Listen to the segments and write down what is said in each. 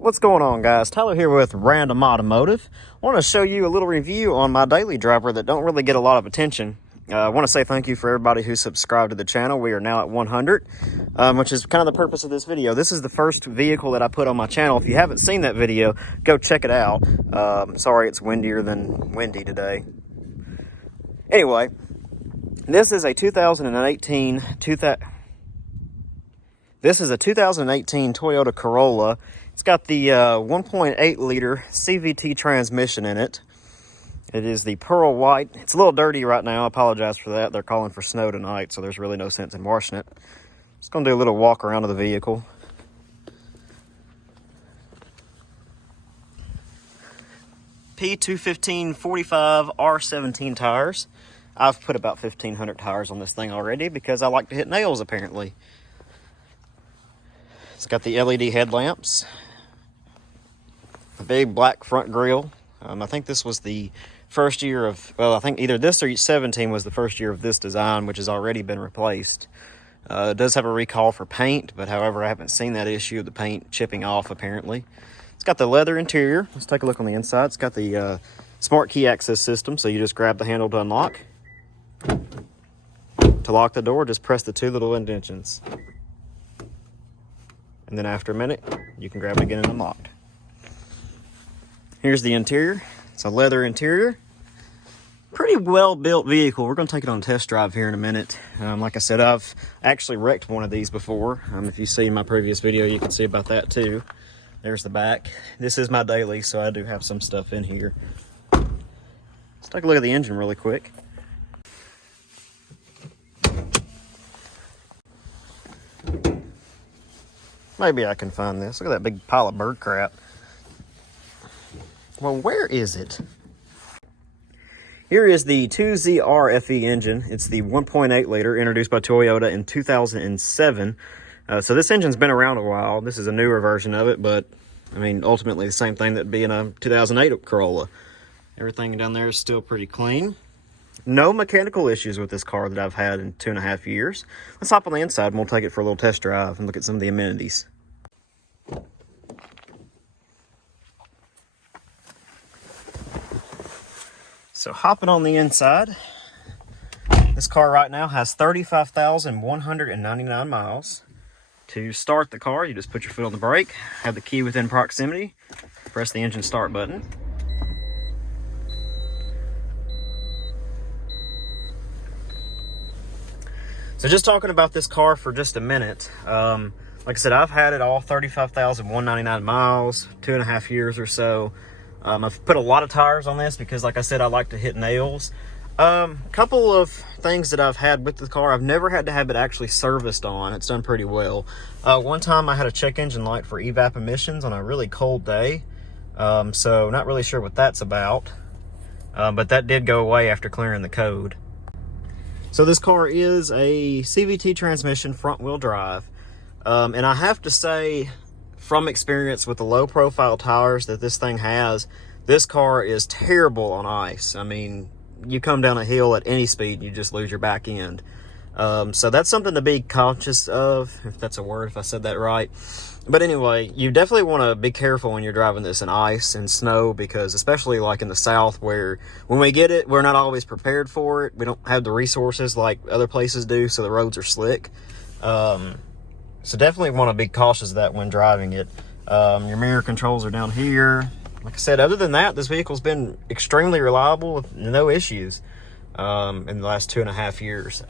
What's going on, guys? Tyler here with Random Automotive. I want to show you a little review on my daily driver that don't really get a lot of attention. I want to say thank you for everybody who subscribed to the channel. We are now at 100, which is kind of the purpose of this video. This is the first vehicle that I put on my channel. If you haven't seen that video, go check it out. Sorry, it's windier than windy today. Anyway, this is a 2018 Toyota Corolla. It's got the 1.8 liter CVT transmission in it. It is the pearl white. It's a little dirty right now. I apologize for that. They're calling for snow tonight, so there's really no sense in washing it. Just going to do a little walk around of the vehicle. P215/45 R17 tires. I've put about 1,500 tires on this thing already because I like to hit nails, apparently. It's got the LED headlamps. A big black front grille. I think this was the first year of, well, I think either this or 17 was the first year of this design, which has already been replaced. It does have a recall for paint, but however, I haven't seen that issue of the paint chipping off, apparently. It's got the leather interior. Let's take a look on the inside. It's got the smart key access system, so you just grab the handle to unlock. To lock the door, just press the two little indentions. And then after a minute, you can grab it again and unlock. Here's the interior. It's a leather interior. Pretty well-built vehicle. We're going to take it on a test drive here in a minute. Like I said, I've actually wrecked one of these before. If you see my previous video, you can see about that too. There's the back. This is my daily, so I do have some stuff in here. Let's take a look at the engine really quick. Maybe I can find this. Look at that big pile of bird crap. Well, where is it? Here is the 2ZR-FE engine. It's the 1.8 liter introduced by Toyota in 2007. So this engine's been around a while. This is a newer version of it, but I mean, ultimately the same thing that'd be in a 2008 Corolla. Everything down there is still pretty clean. No mechanical issues with this car that I've had in 2.5 years. Let's hop on the inside and we'll take it for a little test drive and look at some of the amenities. So hopping on the inside, this car right now has 35,199 miles. To start the car, you just put your foot on the brake, have the key within proximity, press the engine start button. So just talking about this car for just a minute, like I said, I've had it all 35,199 miles, 2.5 years or so. I've put a lot of tires on this because, like I said, I like to hit nails. Couple of things that I've had with the car, I've never had to have it actually serviced on. It's done pretty well. One time I had a check engine light for evap emissions on a really cold day. So not really sure what that's about. But that did go away after clearing the code. So this car is a CVT transmission front wheel drive. And I have to say, from experience with the low profile tires that this thing has, this car is terrible on ice. I mean, you come down a hill at any speed, you just lose your back end. So that's something to be conscious of, if that's a word, if I said that right. But anyway, you definitely want to be careful when you're driving this in ice and snow, because especially like in the South, where when we get it, we're not always prepared for it. We don't have the resources like other places do, so the roads are slick. So definitely want to be cautious of that when driving it. Your mirror controls are down here. Like I said, other than that, this vehicle's been extremely reliable with no issues in the last 2.5 years.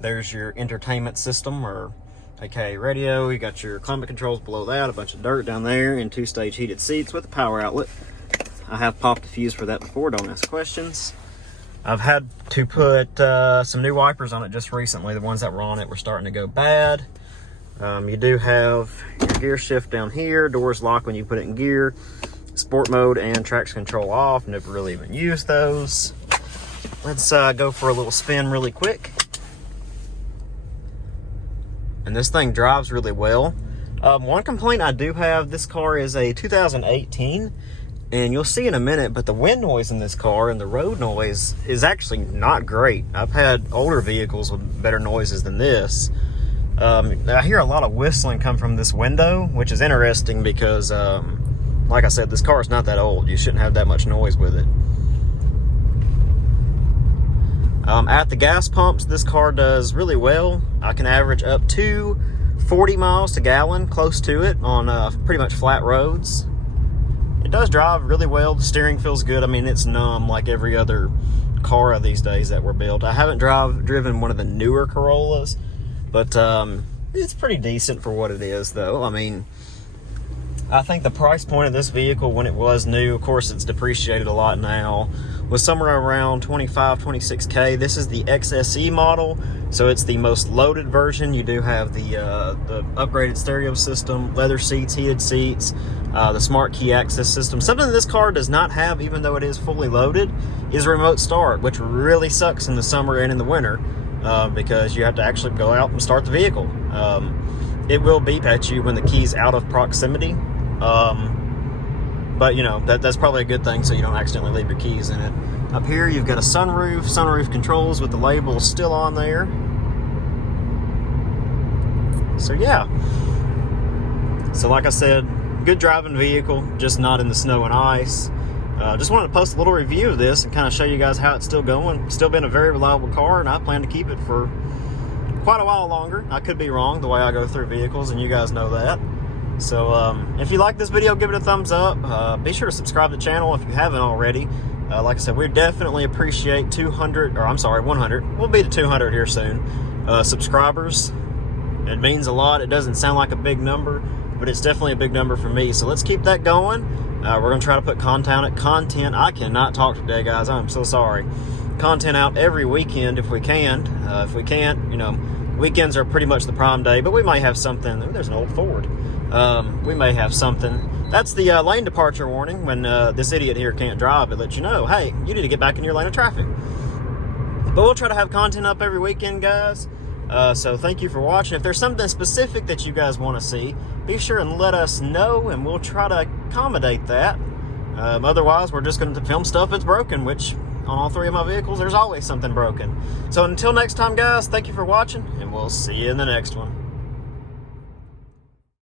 There's your entertainment system, or aka radio. You got your climate controls below that, a bunch of dirt down there, and 2-stage heated seats with a power outlet. I have popped a fuse for that before, don't ask questions. I've had to put some new wipers on it just recently. The ones that were on it were starting to go bad. You do have your gear shift down here. Doors lock when you put it in gear. Sport mode and traction control off. Never really even used those. Let's go for a little spin really quick. And this thing drives really well. One complaint I do have, this car is a 2018. And you'll see in a minute, but the wind noise in this car and the road noise is actually not great. I've had older vehicles with better noises than this. I hear a lot of whistling come from this window, which is interesting because, like I said, this car is not that old. You shouldn't have that much noise with it. At the gas pumps, this car does really well. I can average up to 40 miles to gallon, close to it, on pretty much flat roads. It does drive really well. The steering feels good. I mean, it's numb like every other car these days that were built. I haven't driven one of the newer Corollas, but it's pretty decent for what it is, though. I mean, I think the price point of this vehicle when it was new, of course it's depreciated a lot now, was somewhere around 25, 26K. This is the XSE model, so it's the most loaded version. You do have the upgraded stereo system, leather seats, heated seats, the smart key access system. Something that this car does not have, even though it is fully loaded, is remote start, which really sucks in the summer and in the winter because you have to actually go out and start the vehicle. It will beep at you when the key's out of proximity. But you know, that's probably a good thing so you don't accidentally leave your keys in it. Up here you've got a sunroof controls with the label still on there. So yeah. So like I said, good driving vehicle, just not in the snow and ice. Just wanted to post a little review of this and kind of show you guys how it's still going. Still been a very reliable car, and I plan to keep it for quite a while longer. I could be wrong the way I go through vehicles, and you guys know that. So if you like this video, give it a thumbs up. Be sure to subscribe to the channel if you haven't already. Like I said, we definitely appreciate 100. We'll be to 200 here soon. Subscribers. It means a lot. It doesn't sound like a big number, but it's definitely a big number for me. So let's keep that going. We're going to try to put content. I cannot talk today, guys. I'm so sorry. Content out every weekend if we can. If we can't, you know, weekends are pretty much the prime day, but we might have something. Ooh, there's an old Ford. We may have something. That's the lane departure warning. When this idiot here can't drive, it lets you know, hey, you need to get back in your lane of traffic. But we'll try to have content up every weekend, guys. So thank you for watching. If there's something specific that you guys want to see, be sure and let us know, and we'll try to accommodate that. Otherwise, we're just going to film stuff that's broken, which on all three of my vehicles, there's always something broken. So until next time, guys, thank you for watching, and we'll see you in the next one.